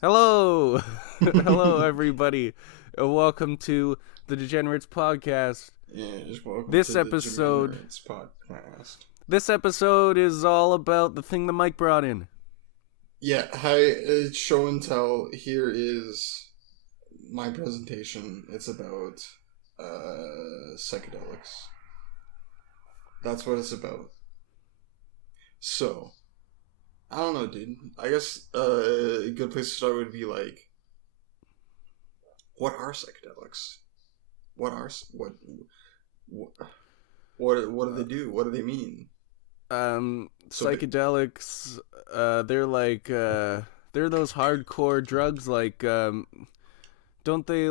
Hello, hello, everybody. Welcome to the Degenerates podcast. Yeah, just welcome This to episode, the Degenerates podcast. This episode is all about the thing that Mike brought in. Yeah, hi, show and tell. Here is my presentation. It's about psychedelics. That's what it's about. So, I don't know, dude. I guess a good place to start would be like, what are psychedelics? What do they do? What do they mean? Psychedelics, they're those hardcore drugs don't they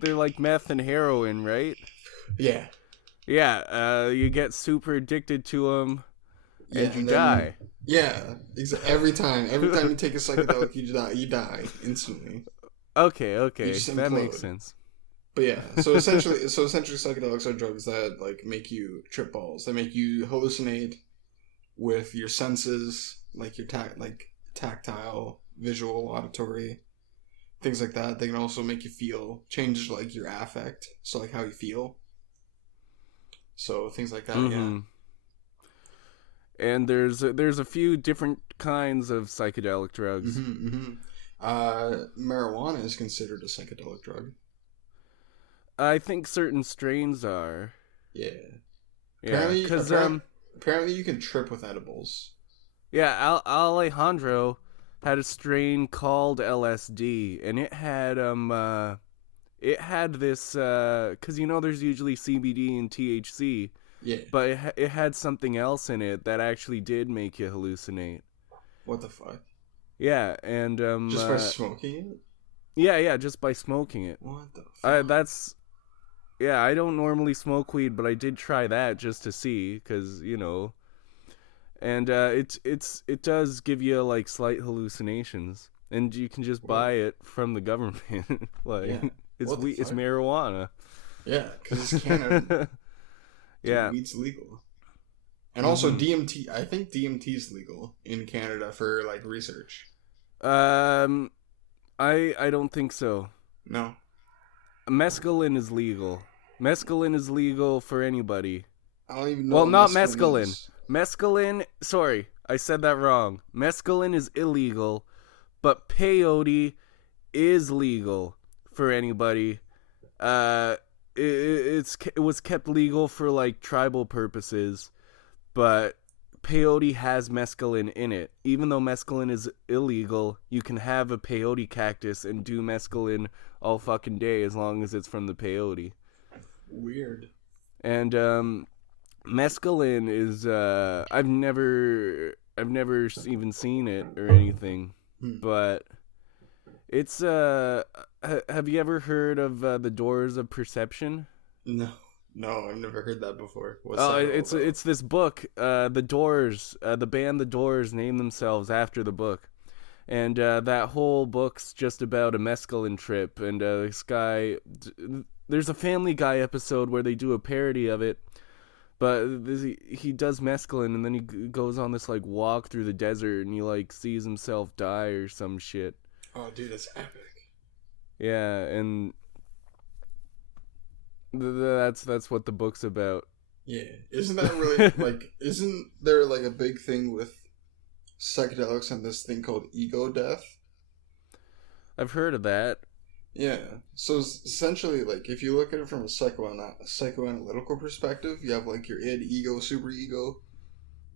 they're like meth and heroin, right? Yeah. Yeah, you get super addicted to them and you then, die. Yeah, every time you take a psychedelic, you die instantly. Okay, that makes sense. But yeah, so essentially psychedelics are drugs that like make you trip balls. They make you hallucinate with your senses, like your tactile, visual, auditory, things like that. They can also make you change like your affect, so like how you feel. So things like that, yeah. And there's a few different kinds of psychedelic drugs. Marijuana is considered a psychedelic drug. I think certain strains are. Yeah. Yeah, because apparently you can trip with edibles. Yeah, Alejandro had a strain called LSD, and it had this because there's usually CBD and THC. Yeah. But it had something else in it that actually did make you hallucinate. What the fuck? Yeah, and just by smoking it? Yeah, just by smoking it. What the fuck? I don't normally smoke weed, but I did try that just to see, because and it does give you like slight hallucinations, and you can just buy it from the government. It's marijuana. Yeah, because it's Canada. Yeah, weed's legal. And also DMT. I think DMT is legal in Canada for like research. I don't think so. No. Mescaline is legal. Mescaline is legal for anybody. I don't even know. Well, not mescaline. Mescaline. Sorry, I said that wrong. Mescaline is illegal, but peyote is legal for anybody. It was kept legal for like tribal purposes, but peyote has mescaline in it. Even though mescaline is illegal, you can have a peyote cactus and do mescaline all fucking day as long as it's from the peyote. Weird. And mescaline is I've never even seen it or anything, but it's have you ever heard of the Doors of Perception? No, I've never heard that before. It's this book. The Doors, the band The Doors named themselves after the book, and that whole book's just about a mescaline trip. And this guy, there's a Family Guy episode where they do a parody of it, but he does mescaline, and then he goes on this like walk through the desert, and he like sees himself die or some shit. Oh, dude, that's epic. Yeah, and that's what the book's about. Yeah, isn't that really like? Isn't there like a big thing with psychedelics and this thing called ego death? I've heard of that. Yeah, so essentially, like, if you look at it from a psychoanalytical perspective, you have like your id, ego, superego,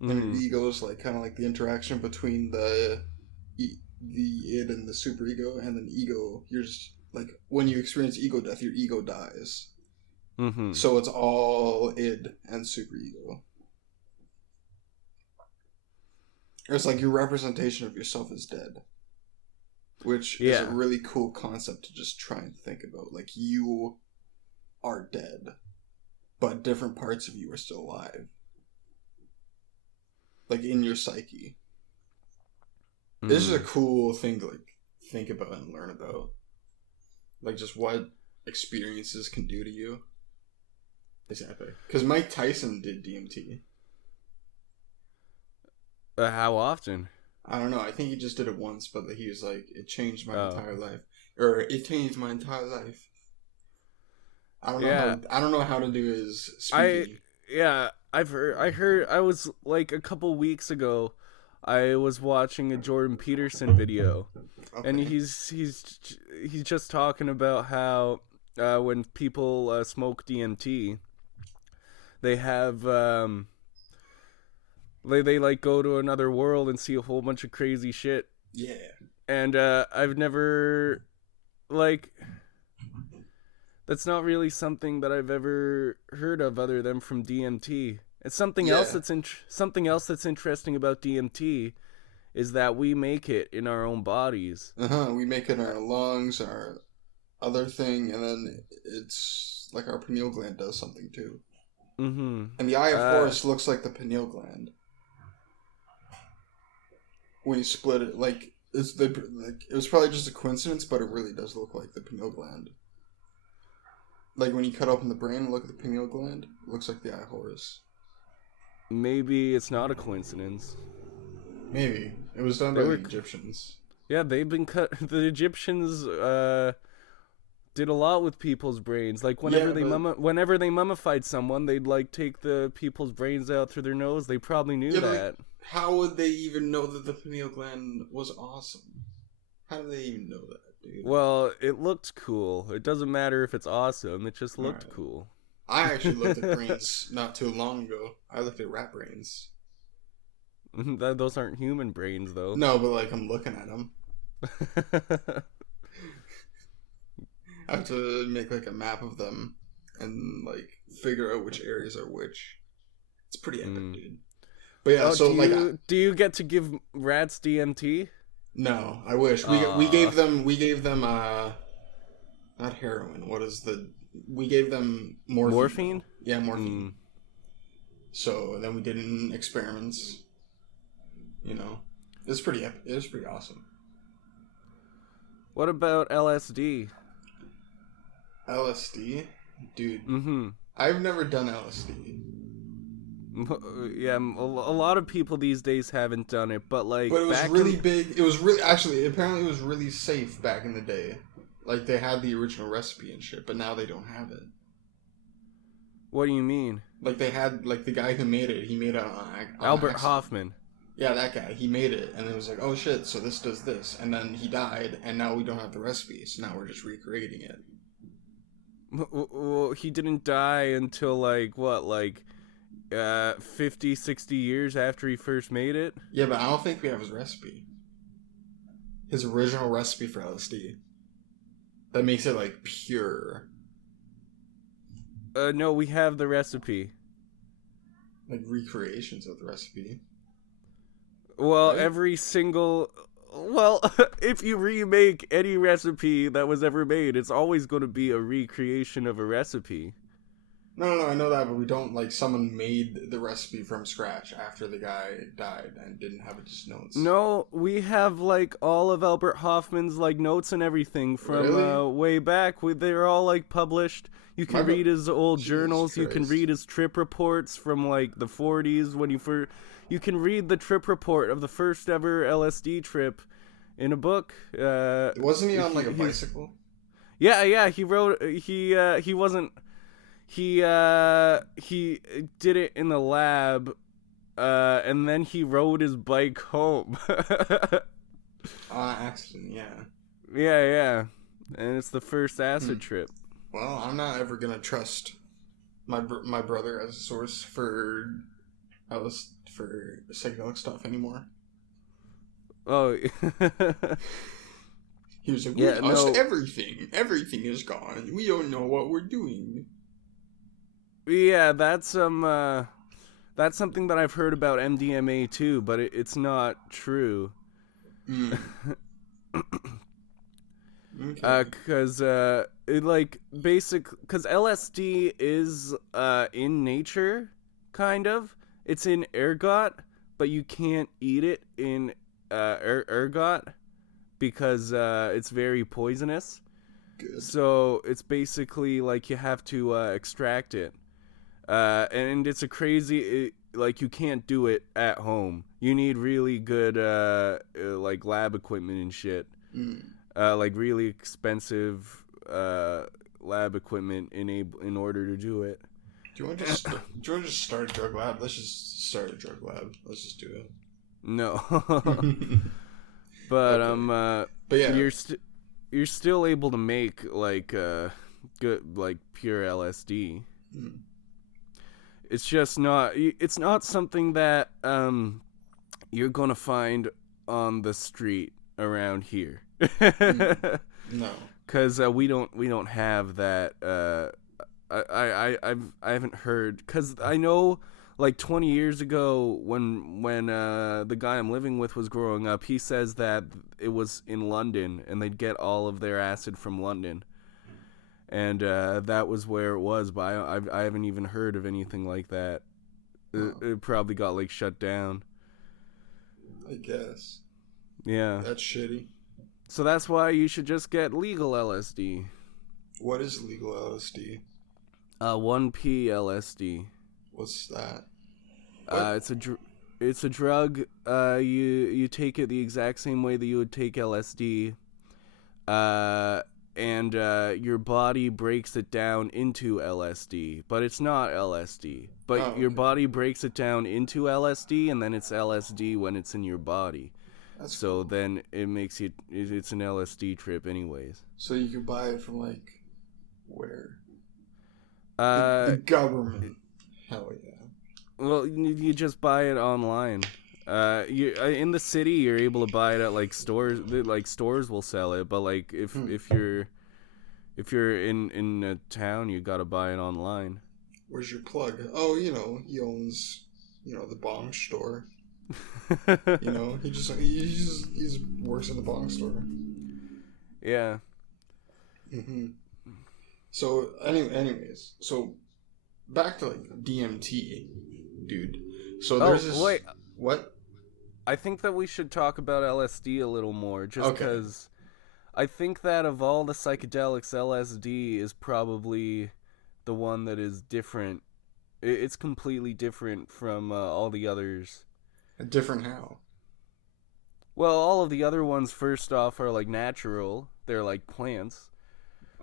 and ego is like kind of like the interaction between the id and the superego, and then ego, you're just like, when you experience ego death, your ego dies. So it's all id and superego. It's like your representation of yourself is dead, which is a really cool concept to just try and think about. Like, you are dead, but different parts of you are still alive, like in your psyche. This is a cool thing to like think about and learn about, like just what experiences can do to you. It's epic. Because Mike Tyson did DMT. How often? I don't know. I think he just did it once, but he was like, it changed my Oh, entire life, or it changed my entire life. yeah. I don't know how to do his I speaking. yeah. I was like a couple weeks ago. I was watching a Jordan Peterson video, and Okay. he's just talking about how when people smoke DMT, they have they like go to another world and see a whole bunch of crazy shit. Yeah. And I've never like that's not really something that I've ever heard of other than from DMT. It's Yeah. something else that's interesting about DMT is that we make it in our own bodies. We make it in our lungs, our other thing, and then it's like our pineal gland does something too. Mm-hmm. And the Eye of Uh, Horus looks like the pineal gland when you split it. Like it was probably just a coincidence, but it really does look like the pineal gland. Like when you cut open the brain and look at the pineal gland, it looks like the Eye of Horus. Maybe it's not a coincidence. Maybe it was done They by the were, Egyptians. yeah, they've been cut. The Egyptians did a lot with people's brains. Like Yeah, but whenever they mummified someone, they'd like take the people's brains out through their nose. They probably knew yeah, but like, that. how would they even know that the pineal gland was awesome? How do they even know that, dude? Well, it looked cool. It doesn't matter if it's awesome. It just All looked right. cool. I actually looked at brains not too long ago. I looked at rat brains. Those aren't human brains, though. No, but like I'm looking at them. I have to make like a map of them and like figure out which areas are which. It's pretty epic, dude. But yeah, Oh, so like do you get to give rats DMT? no, I wish we Aw. gave them not heroin. What is the we gave them morphine. Morphine? Yeah, morphine. So then we did in experiments. You know, it's pretty epic. It was pretty awesome. What about LSD? LSD, dude. Mm-hmm. I've never done LSD, Yeah, a lot of people these days haven't done it, but like but it was back really in... big. It was really actually apparently it was really safe back in the day. Like they had the original recipe and shit, but now they don't have it. What do you mean? Like they had like the guy who made it. He made it on Albert accident. Hoffman. Yeah, that guy. He made it, and it was like, oh shit, so this does this, and then he died, and now we don't have the recipe, so now we're just recreating it. Well, he didn't die until like what, like 50, 60 years after he first made it? Yeah, but I don't think we have his recipe. His original recipe for LSD. That makes it like pure. No, we have the recipe. Like recreations of the recipe. Well, Right? well, if you remake any recipe that was ever made, it's always going to be a recreation of a recipe. No, I know that, but we don't like someone made the recipe from scratch after the guy died and didn't have it just notes. No, we have like all of Albert Hoffman's like notes and everything from Really? way back. They're all like published. You can read his old Jesus journals. You can Christ. read his trip reports from like the 40s when you first. You can read the trip report of the first ever LSD trip in a book. Wasn't he on like a bicycle? Yeah. He wrote. He wasn't. He did it in the lab, and then he rode his bike home. Accident, yeah. Yeah, and it's the first acid trip. Well, I'm not ever gonna trust my brother as a source for for psychedelic stuff anymore. Oh, He was like, "We yeah, lost no, everything. Everything is gone. We don't know what we're doing." yeah, that's something that I've heard about MDMA too, but it's not true. Mm. Okay. Cause it like cause LSD is in nature, kind of. It's in ergot, but you can't eat it in ergot because it's very poisonous. Good. So it's basically like you have to extract it, and it's a crazy like you can't do it at home. You need really good like lab equipment and shit. Like really expensive lab equipment in order to do it. Do you want to just start a drug lab? Let's just start a drug lab. Let's just do it. No. But Okay. But yeah, you're still able to make like good like pure LSD. It's just not it's not something that you're going to find on the street around here. no. Cuz we don't have that I haven't heard, cuz I know like 20 years ago when the guy I'm living with was growing up, he says that it was in London and they'd get all of their acid from London. And that was where it was, but I haven't even heard of anything like that. It probably got like shut down. I guess. Yeah. That's shitty. So that's why you should just get legal LSD. What is legal LSD? 1P LSD. What's that? It's a drug. You take it the exact same way that you would take LSD. And your body breaks it down into LSD, but it's not LSD. But your body breaks it down into LSD, and then it's LSD when it's in your body. That's so cool. Then it makes it's an LSD trip anyways. So you can buy it from like where? The government. Hell yeah. Well, you just buy it online. You in the city, you're able to buy it at like stores. Like stores will sell it, but like if you're in a town, you gotta buy it online. Where's your plug? Oh, he owns, the bong store. He works in the bong store. Yeah. So anyways, so back to like DMT, dude. So there's this. Wait. What? I think that we should talk about LSD a little more, just because I think that of all the psychedelics, LSD is probably the one that is different. It's completely different from all the others. Different how? Well, all of the other ones, first off, are like natural. They're like plants.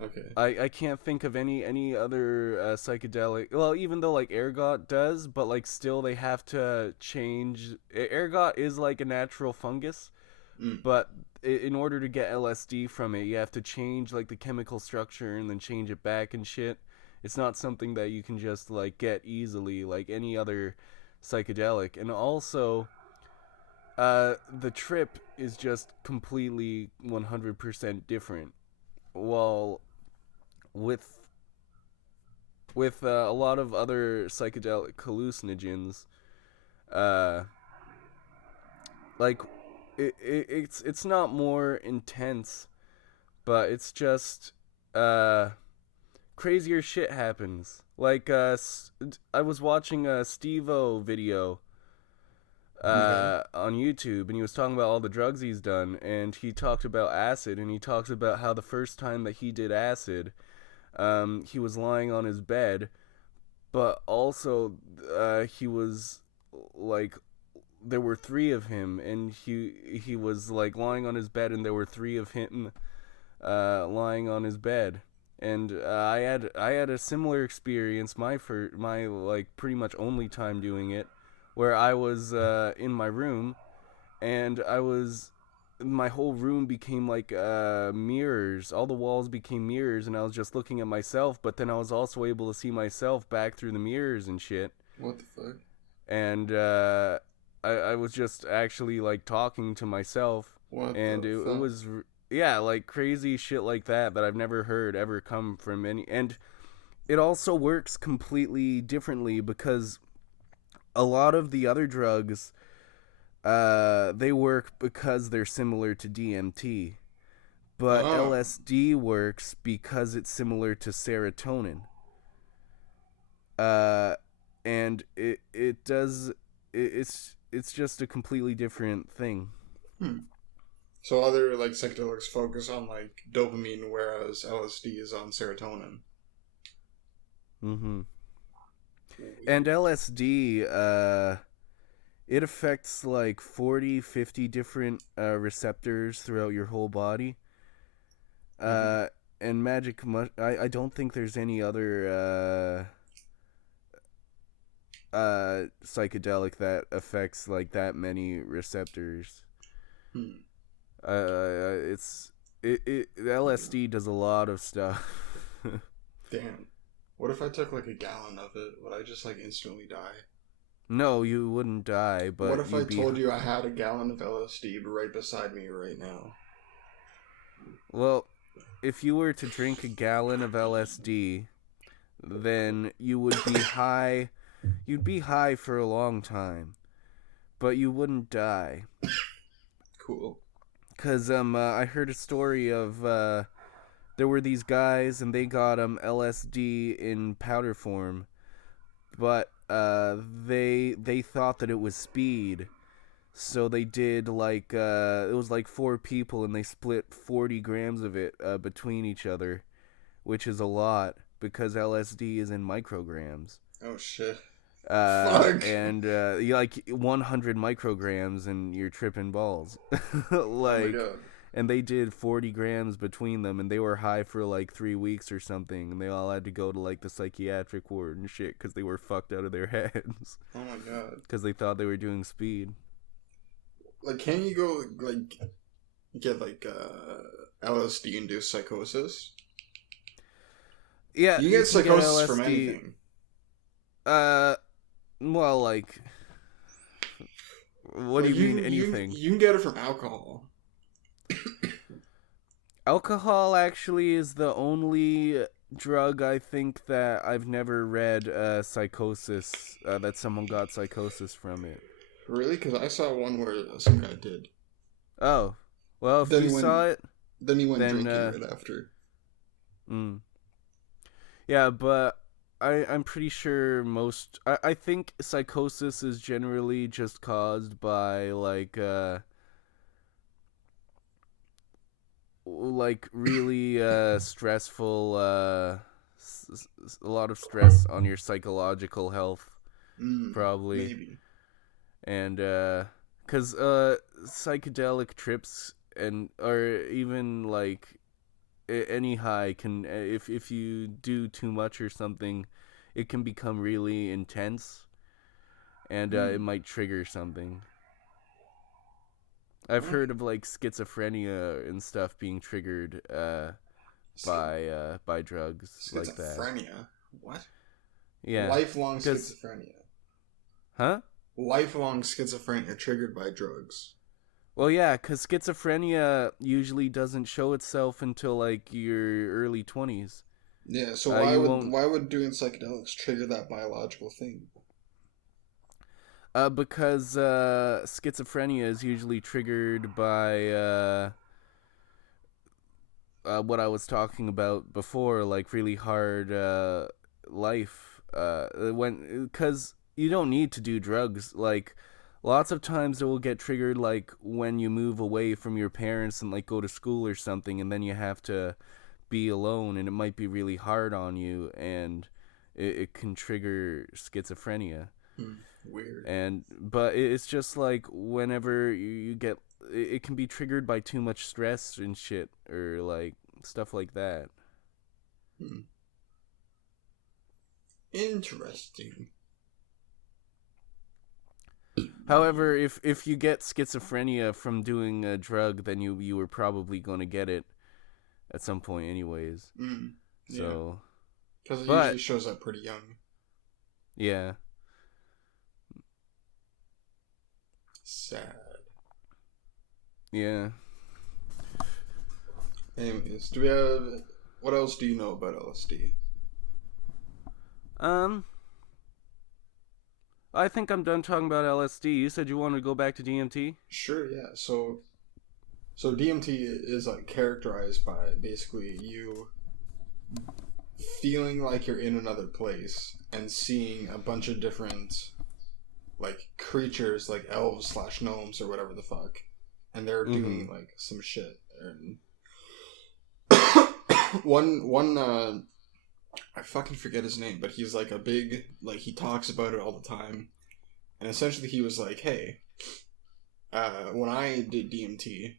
Okay. I can't think of any other psychedelic. Well, even though like ergot does, but like still they have to change. Ergot is like a natural fungus, but in order to get LSD from it, you have to change like the chemical structure and then change it back and shit. It's not something that you can just like get easily like any other psychedelic. And also, the trip is just completely 100% different. Well, with a lot of other psychedelic hallucinogens, like it's not more intense, but it's just crazier shit happens. Like I was watching a Steve-O video on YouTube, and he was talking about all the drugs he's done, and he talked about acid, and he talks about how the first time that he did acid, he was lying on his bed, but also he was like, there were 3 of him, and he was like lying on his bed, and there were 3 of him lying on his bed. And I had a similar experience, my like pretty much only time doing it, where I was in my room, and my whole room became like mirrors. All the walls became mirrors, and I was just looking at myself, but then I was also able to see myself back through the mirrors and shit. What the fuck? And I was just actually like talking to myself. What and the fuck? It was like crazy shit like that I've never heard ever come from any. And it also works completely differently, because a lot of the other drugs, they work because they're similar to DMT, but LSD works because it's similar to serotonin. And it's just a completely different thing. So other like psychedelics focus on like dopamine, whereas LSD is on serotonin. And LSD, it affects like 40, 50 different receptors throughout your whole body. Mm-hmm. And I don't think there's any other psychedelic that affects like that many receptors. Hmm. LSD does a lot of stuff. Damn. What if I took like a gallon of it? Would I just like instantly die? No, you wouldn't die, What but if I you'd be. told you I had a gallon of LSD right beside me right now? Well, if you were to drink a gallon of LSD, then you would be high. You'd be high for a long time, but you wouldn't die. Cool. Cause I heard a story of there were these guys and they got LSD in powder form, but they thought that it was speed, so they did like it was like 4 people and they split 40 grams of it between each other, which is a lot because LSD is in micrograms. Oh shit. Fuck. And you like 100 micrograms and you're tripping balls. Oh my Like, god. and they did 40 grams between them and they were high for like 3 weeks or something, and they all had to go to like the psychiatric ward and shit because they were fucked out of their heads Oh my god. because they thought they were doing speed. Like, can you go like get like LSD induced psychosis? Yeah, You get can psychosis LSD, from anything. Well, like, what do Like, you mean anything? You can get it from alcohol. Alcohol actually is the only drug I think that I've never read psychosis, that someone got psychosis from it. Really? Because I saw one where some guy did. Oh, well, if you saw it, Then he went then drinking right after. Yeah, but I'm pretty sure I think psychosis is generally just caused by like really stressful a lot of stress on your psychological health, probably. Maybe. And cuz psychedelic trips and or even like any high can, if you do too much or something, it can become really intense, and it might trigger something. I've heard of like schizophrenia and stuff being triggered by drugs like that. Schizophrenia? What? Yeah. Lifelong schizophrenia. Huh? Lifelong schizophrenia triggered by drugs. Well, yeah, because schizophrenia usually doesn't show itself until like your early 20s. Yeah, so why would doing psychedelics trigger that biological thing? Because schizophrenia is usually triggered by what I was talking about before, like really hard life. Because you don't need to do drugs. Like, lots of times it will get triggered like when you move away from your parents and like go to school or something, and then you have to be alone, and it might be really hard on you, and it can trigger schizophrenia. Weird. But it's just like whenever you get, it can be triggered by too much stress and shit, or like stuff like that. Interesting. However, if you get schizophrenia from doing a drug, then you were probably going to get it at some point anyways. Yeah. So, because it usually shows up pretty young. Yeah. Sad. Yeah. Anyways, what else do you know about LSD? I think I'm done talking about LSD. You said you wanted to go back to DMT? Sure, yeah. So DMT is like characterized by basically you feeling like you're in another place and seeing a bunch of different like creatures, like elves / gnomes or whatever the fuck, and they're doing like some shit. And one I fucking forget his name, but he's like a big, like, he talks about it all the time. And essentially he was like, hey, when I did DMT,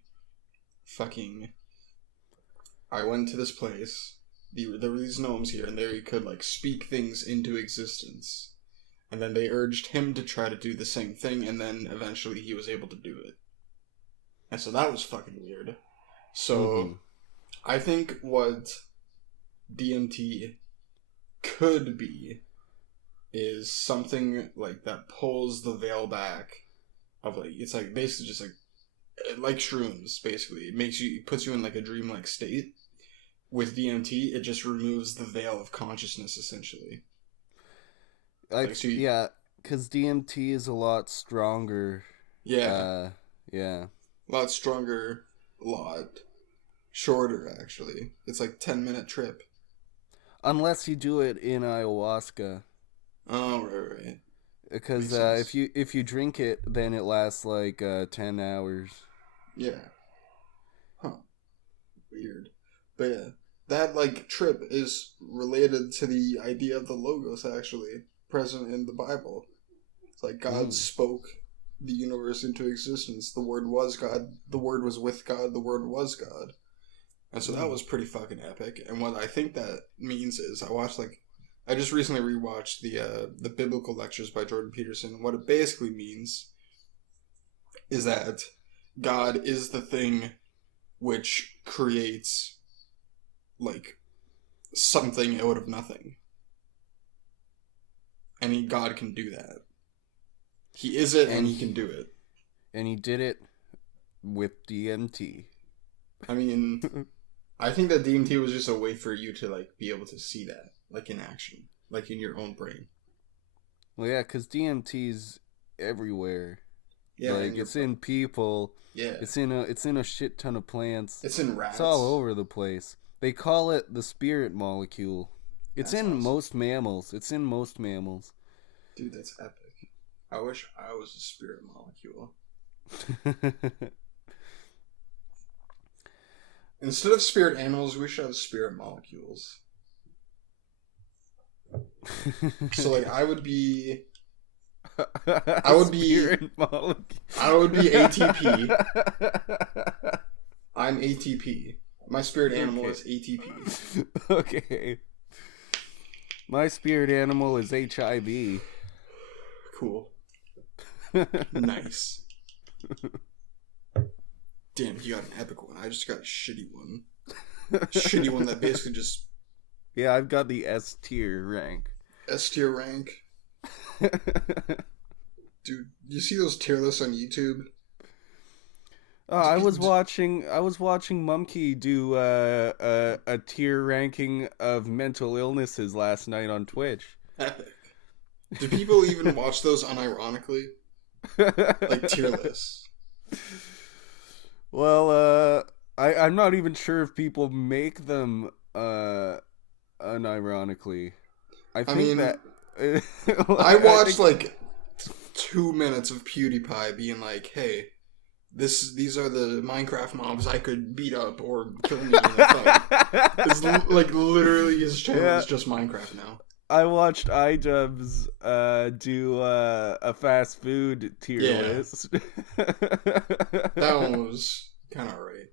I went to this place, there were these gnomes here, and they could, like, speak things into existence. And then they urged him to try to do the same thing, and then eventually he was able to do it. And so that was fucking weird. So, I think what DMT could be is something, like, that pulls the veil back of, like, it's, like, basically just, like shrooms, basically. It puts you in, like, a dreamlike state. With DMT, it just removes the veil of consciousness, essentially. Yeah, because DMT is a lot stronger. Yeah. Yeah. A lot stronger, a lot shorter, actually. It's like 10-minute trip. Unless you do it in ayahuasca. Oh, right. Because if you drink it, then it lasts like 10 hours. Yeah. Huh. Weird. But yeah, that, like, trip is related to the idea of the Logos, actually, present in the Bible. It's like God spoke the universe into existence. The Word was God. The Word was with God. The Word was God. And so that was pretty fucking epic. And what I think that means is, I just recently rewatched the biblical lectures by Jordan Peterson. What it basically means is that God is the thing which creates, like, something out of nothing. And God can do that. He is it, and he can do it. And he did it with DMT. I mean, I think that DMT was just a way for you to, like, be able to see that, like, in action, like, in your own brain. Well, yeah, because DMT's everywhere. Yeah, like, it's in people. Yeah, it's in a shit ton of plants. It's in rats. It's all over the place. They call it the spirit molecule. It's in awesome. Most mammals. It's in most mammals. Dude, that's epic. I wish I was a spirit molecule. Instead of spirit animals, we should have spirit molecules. So, like, I would be ATP. I'm ATP. My spirit animal is ATP. Okay. My spirit animal is HIV. Cool. Nice. Damn, you got an epic one. I just got a shitty one. Shitty one that basically just... Yeah, I've got the S tier rank. S tier rank? Dude, you see those tier lists on YouTube? I was watching Mumkey do a tier ranking of mental illnesses last night on Twitch. Epic. Do people even watch those unironically? Like tier lists? Well, I'm not even sure if people make them unironically. I mean, that I watched like 2 minutes of PewDiePie being like, "Hey, these are the Minecraft mobs I could beat up or kill me in a fight." It's like literally his channel is just Minecraft now. I watched iDubbbz do a fast food tier list. That one was kind of alright.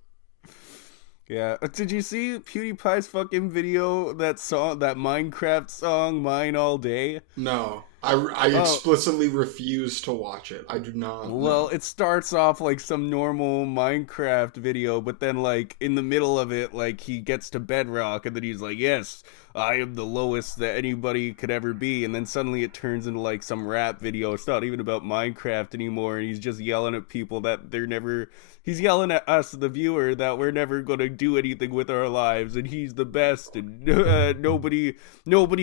Yeah. Did you see PewDiePie's fucking video, that Minecraft song, Mine All Day? No. I explicitly refuse to watch it. I do not. Well, it starts off like some normal Minecraft video, but then, like, in the middle of it, like, he gets to Bedrock, and then he's like, yes, I am the lowest that anybody could ever be, and then suddenly it turns into, like, some rap video. It's not even about Minecraft anymore, and he's just yelling at people that they're never... He's yelling at us, the viewer, that we're never gonna do anything with our lives, and he's the best, and nobody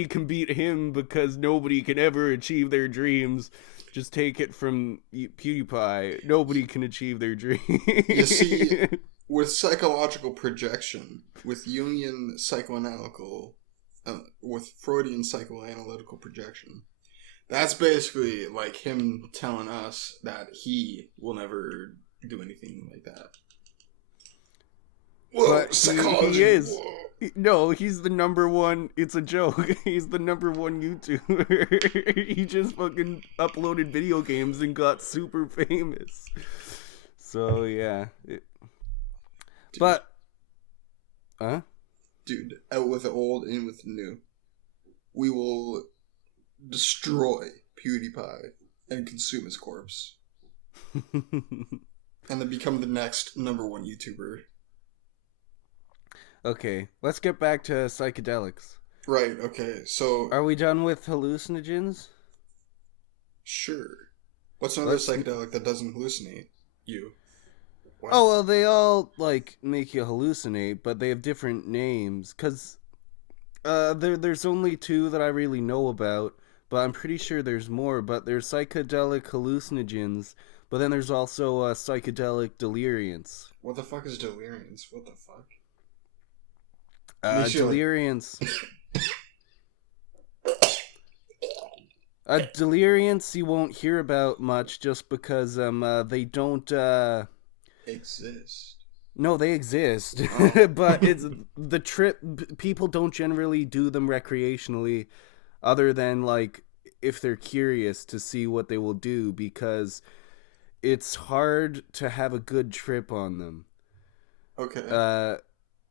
can beat him because nobody can ever achieve their dreams. Just take it from PewDiePie. Nobody can achieve their dreams. You see, with psychological projection, with Jungian psychoanalytical, with Freudian psychoanalytical projection, that's basically like him telling us that he will never do anything like that. Whoa, but psychology. No, he's the number one. It's a joke. He's the number one YouTuber. He just fucking uploaded video games and got super famous. So yeah, Dude, but huh? dude, out with the old, in with the new. We will destroy PewDiePie and consume his corpse. And then become the next number one YouTuber. Okay, let's get back to psychedelics. Right, okay, so Are we done with hallucinogens? sure. What's another Let's. psychedelic that doesn't hallucinate you? What? Oh well, they all like make you hallucinate, but they have different names. Cause there's only two that I really know about, but I'm pretty sure there's more. But there's psychedelic hallucinogens, but then there's also psychedelic deliriants. What the fuck is deliriums? What the fuck? Makes you like Deliriants. Deliriants you won't hear about much just because they don't exist. no, they exist. Oh. But it's the trip people don't generally do them recreationally other than like if they're curious to see what they will do because it's hard to have a good trip on them. Okay.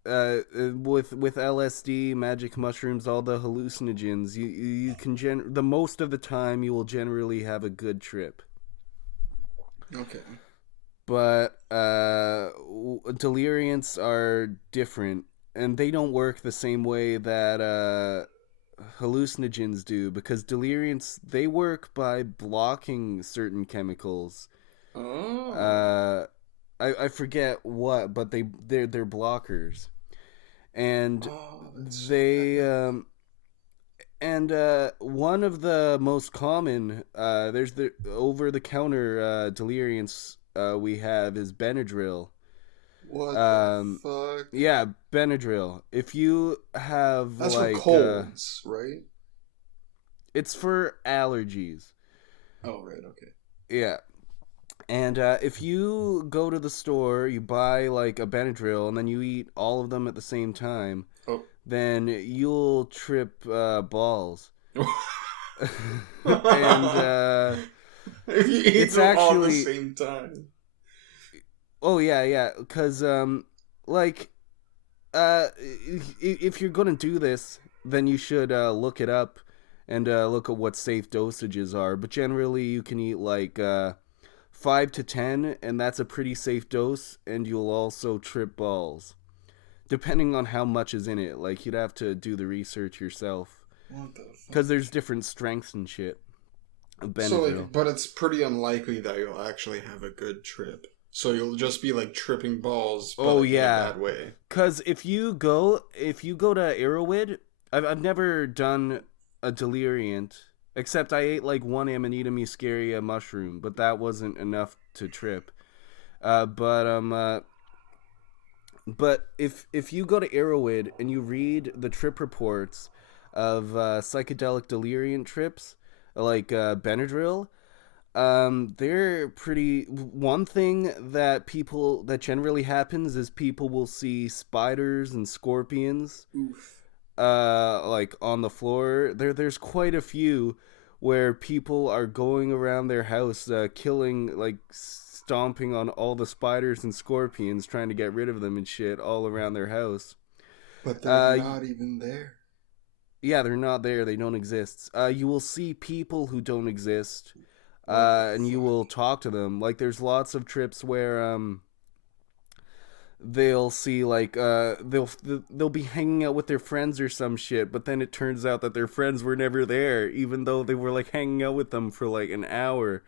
With LSD, magic mushrooms, all the hallucinogens, you can the most of the time you will generally have a good trip. Okay. But deliriants are different, and they don't work the same way that hallucinogens do because deliriants they work by blocking certain chemicals. Oh. I forget what, but they're blockers, and That's they and one of the most common there's the over the counter deliriants we have is Benadryl. what the Um, fuck? yeah, Benadryl. If you have That's for like colds, right? it's for allergies. Oh, right. Okay. Yeah. And if you go to the store, you buy like a Benadryl, and then you eat all of them at the same time, Oh. then you'll trip balls. And if you eat it's them all at the actually same time. oh yeah, because like if you're gonna do this, then you should look it up and look at what safe dosages are. But generally, you can eat like 5 to 10, and that's a pretty safe dose. And you'll also trip balls, depending on how much is in it. Like you'd have to do the research yourself, What the because fuck? there's different strengths and shit of So Benadryl. like, but it's pretty unlikely that you'll actually have a good trip. So you'll just be like tripping balls, but Oh like in a yeah, bad way. because if you go to Arrowwood, I've never done a deliriant, except I ate like one Amanita muscaria mushroom, but that wasn't enough to trip. Uh, but um, uh, but if you go to Arrowwood and you read the trip reports of psychedelic deliriant trips, like Benadryl, they're pretty. One thing that generally happens is people will see spiders and scorpions Oof. like on the floor. There's quite a few where people are going around their house killing, like stomping on all the spiders and scorpions, trying to get rid of them and shit all around their house. But they're uh not even there. yeah, they're not there, they don't exist. You will see people who don't exist, What the and you will fuck? talk to them. Like there's lots of trips where they'll see like they'll be hanging out with their friends or some shit, but then it turns out that their friends were never there, even though they were like hanging out with them for like an hour.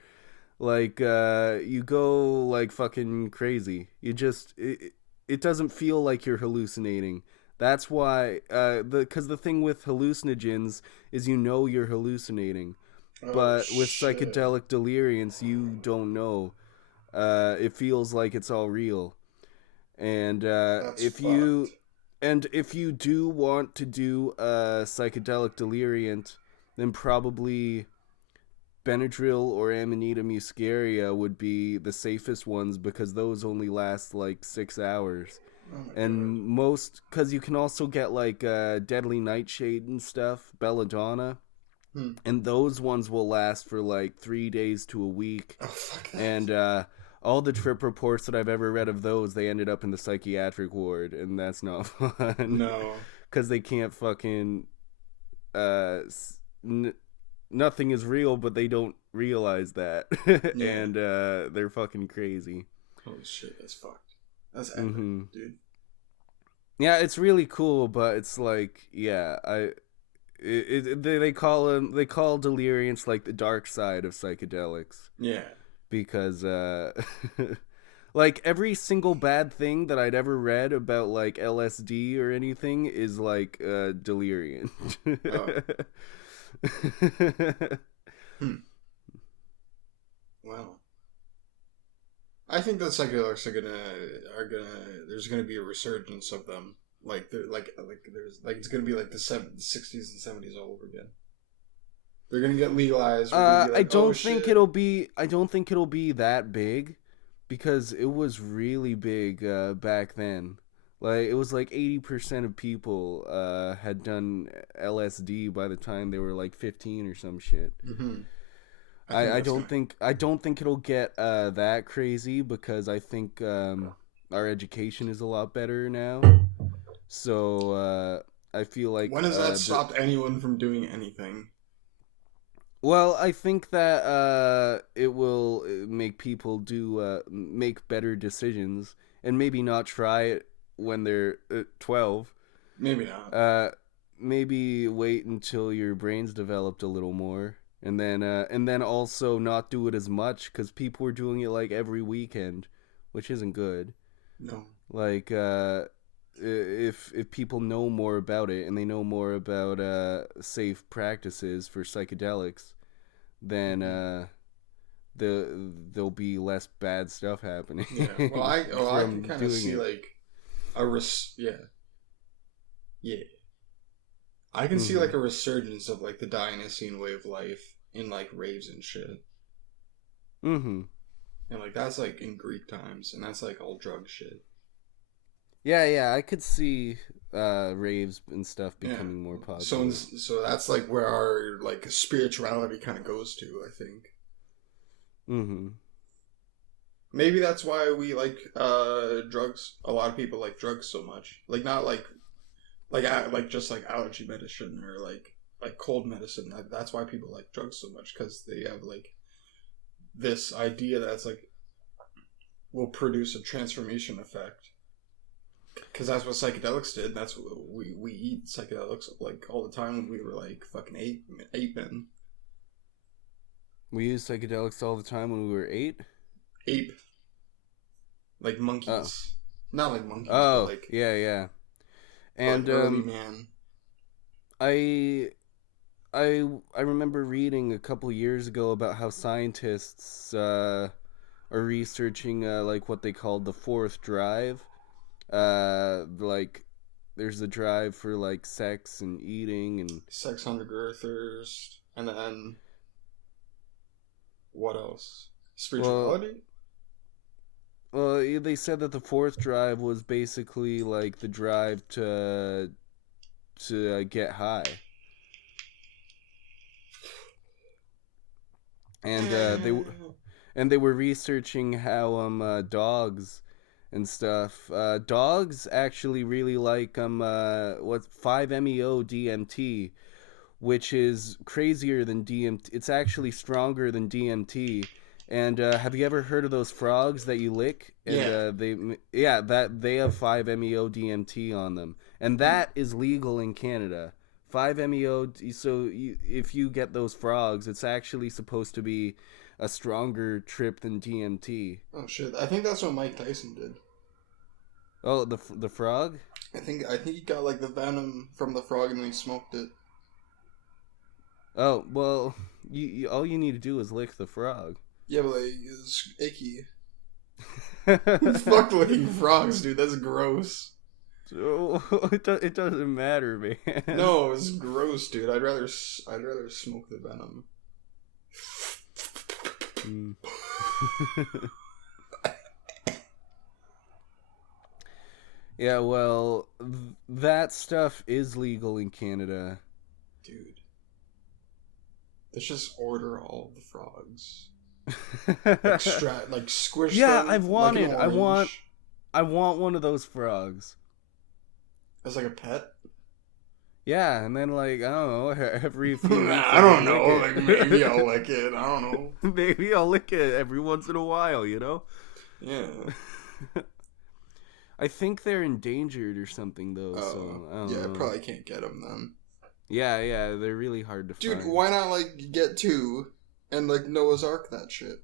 Like you go like fucking crazy. It doesn't feel like you're hallucinating. That's why because the thing with hallucinogens is you're hallucinating, Oh but with shit. psychedelic deliriums you don't know. It feels like it's all real. And That's fucked. if you do want to do a psychedelic deliriant, then probably Benadryl or Amanita muscaria would be the safest ones because those only last like 6 hours. Oh my god. And because you can also get like Deadly Nightshade and stuff, Belladonna, Hmm. and those ones will last for like 3 days to a week. Oh fuck that. And all the trip reports that I've ever read of those, they ended up in the psychiatric ward, and that's not fun. No. Because they can't fucking nothing is real, but they don't realize that. Yeah. And they're fucking crazy. Holy shit, that's fucked. That's epic, Mm-hmm. dude. Yeah, it's really cool, but it's like, yeah, they call deliriance like the dark side of psychedelics. Yeah. Because like every single bad thing that I'd ever read about like LSD or anything is like delirium. Oh. Hmm. Wow. I think that psychedelics are gonna there's gonna be a resurgence of them. Like they're like there's like it's gonna be like the 60s and 70s all over again. They're gonna get legalized. We're gonna be like, I don't oh think shit. I don't think it'll be that big, because it was really big back then. Like it was like 80% of people had done LSD by the time they were like 15 or some shit. Mm-hmm. I don't think it'll get that crazy, because I think our education is a lot better now. So I feel like When has that stopped anyone from doing anything? well, I think that it will make people make better decisions, and maybe not try it when they're 12. Maybe not. Maybe wait until your brain's developed a little more, and then also not do it as much, because people are doing it like every weekend, which isn't good. No. Like if people know more about it, and they know more about safe practices for psychedelics, then there'll be less bad stuff happening. Yeah. Well, I can kind of see it. like yeah. I can see like a resurgence of like the Dionysian way of life in like raves and shit. Mm-hmm. And like that's like in Greek times, and that's like all drug shit. Yeah, I could see raves and stuff becoming more popular. So that's like where our like spirituality kind of goes to, I think. Mm-hmm. Maybe that's why we like drugs. A lot of people like drugs so much. Like not like just like allergy medicine or like cold medicine. That's why people like drugs so much, because they have like this idea that's like will produce a transformation effect. Because that's what psychedelics did. That's what we eat psychedelics like all the time when we were like fucking eight men. We used psychedelics all the time when we were 8. Ape. Like monkeys. Oh. Not like monkeys, Oh, but like yeah. And like early man. I remember reading a couple years ago about how scientists are researching like what they called the fourth drive. Like there's a drive for like sex and eating and Sex, hunger, thirst, and then what else? Spirituality? Well, they said that the fourth drive was basically like the drive to get high. And they were researching how dogs and stuff. Dogs actually really like 5-MeO DMT, which is crazier than DMT. It's actually stronger than DMT. And have you ever heard of those frogs that you lick? And they have 5-MeO DMT on them, and that is legal in Canada. 5-MeO. So if you get those frogs, it's actually supposed to be a stronger trip than DMT. Oh shit! I think that's what Mike Tyson did. Oh, the frog? I think he got like the venom from the frog and then he smoked it. Oh well, you all you need to do is lick the frog. Yeah, but like it's icky. Fuck licking frogs, dude. That's gross. It doesn't matter, man. No, it's gross, dude. I'd rather smoke the venom. Yeah, well, that stuff is legal in Canada. Dude, let's just order all the frogs. Like squish Yeah, them like an orange. I want one of those frogs. As like a pet. Yeah, and then like I don't know, every few weeks I I don't just lick know. Like maybe I'll it. lick it. I don't know. Maybe I'll lick it every once in a while, you know? Yeah. I think they're endangered or something though, Oh, so I don't yeah. I know. probably can't get them then. Yeah, they're really hard to Dude, find. why not like get two and like Noah's Ark that shit?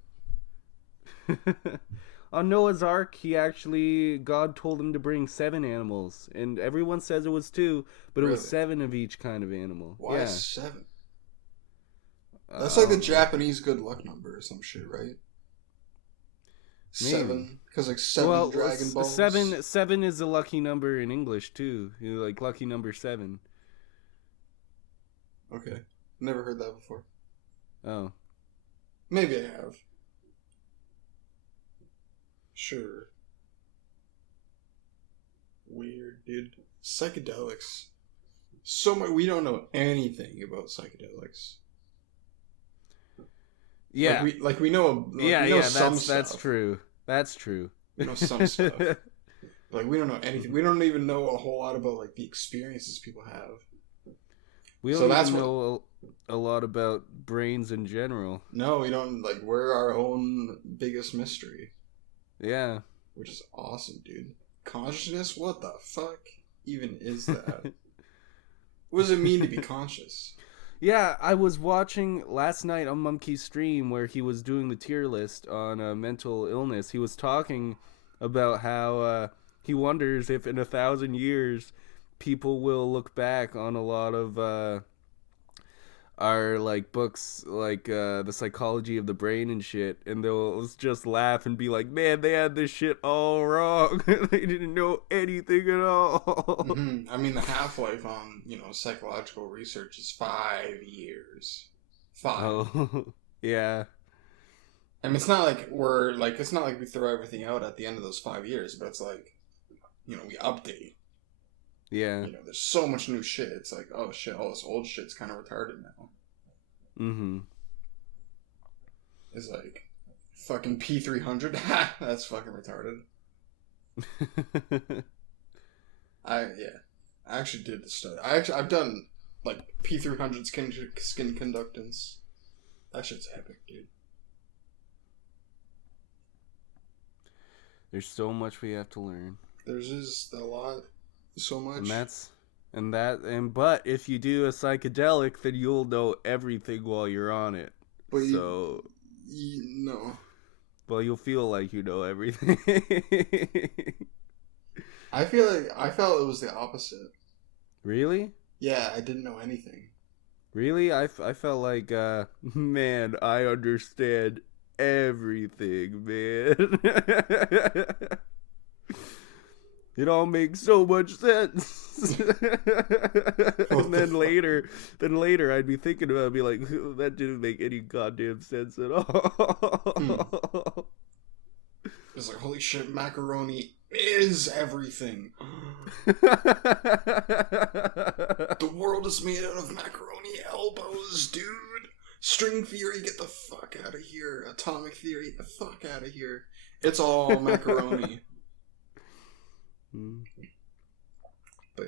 On Noah's Ark, God told him to bring 7 animals, and everyone says it was 2, but it was Really? 7 of each kind of animal. Why Yeah. 7? That's like the Um, Japanese good luck number or some shit, right? Maybe. 7, because like 7 Well, Dragon Balls. seven is a lucky number in English too. Like lucky number 7. Okay, never heard that before. Oh. Maybe I have. Sure. Weird, dude. Psychedelics. So much. We don't know anything about psychedelics. Yeah. We know some That's stuff. true. That's true. We know some stuff. Like we don't know anything. We don't even know a whole lot about like the experiences people have. We don't even know a lot about brains in general. No, we don't. Like we're our own biggest mystery. Yeah. Which is awesome, dude. Consciousness? What the fuck even is that? What does it mean to be conscious? Yeah, I was watching last night on Monkey's stream where he was doing the tier list on mental illness. He was talking about how he wonders if in 1,000 years people will look back on a lot of our like books like the psychology of the brain and shit, and they'll just laugh and be like, man, they had this shit all wrong. They didn't know anything at all. Mm-hmm. I mean, the half-life on psychological research is 5 years. 5. Oh. Yeah. I mean, it's not like we throw everything out at the end of those 5 years, but it's like we update. Yeah. There's so much new shit. It's like, oh shit, all this old shit's kind of retarded now. Mm-hmm. It's like fucking P300. That's fucking retarded. I actually did the study. I've done like P300 skin conductance. That shit's epic, dude. There's so much we have to learn. There's just a lot, so much. But if you do a psychedelic, then you'll know everything while you're on it. But so no. Well, you'll feel like you know everything. I felt it was the opposite. Really? Yeah, I didn't know anything. Really? I felt like, man, I understand everything, man. It all makes so much sense. And then later, I'd be thinking about it and be like, that didn't make any goddamn sense at all. It's like, holy shit, macaroni is everything. The world is made out of macaroni elbows, dude. String theory, get the fuck out of here. Atomic theory, get the fuck out of here. It's all macaroni. But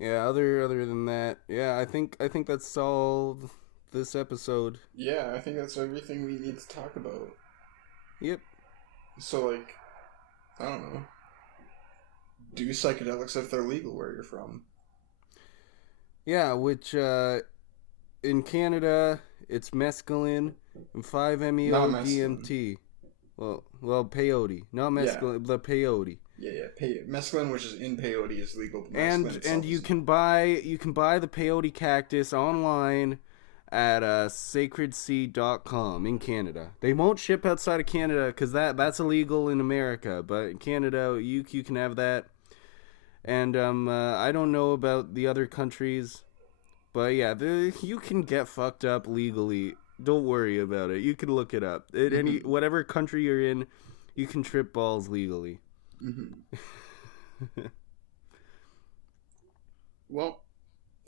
yeah. Other than that, yeah, I think that's all this episode. Yeah, I think that's everything we need to talk about. Yep. So like, I don't know. Do psychedelics if they're legal where you're from? Yeah, which in Canada it's mescaline and 5-MeO DMT. Well, peyote, not mescaline, the peyote. Yeah. Mescaline, which is in peyote, is legal. And you can buy the peyote cactus online at sacredseed.com in Canada. They won't ship outside of Canada because that's illegal in America, but in Canada you can have that. And I don't know about the other countries, but yeah, you can get fucked up legally. Don't worry about it. You can look it up. Whatever country you're in, you can trip balls legally. Mm-hmm. Well,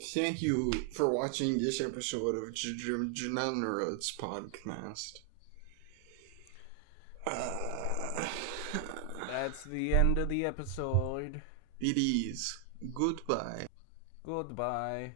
thank you for watching this episode of Degenerates podcast. That's the end of the episode. It is. Goodbye. Goodbye.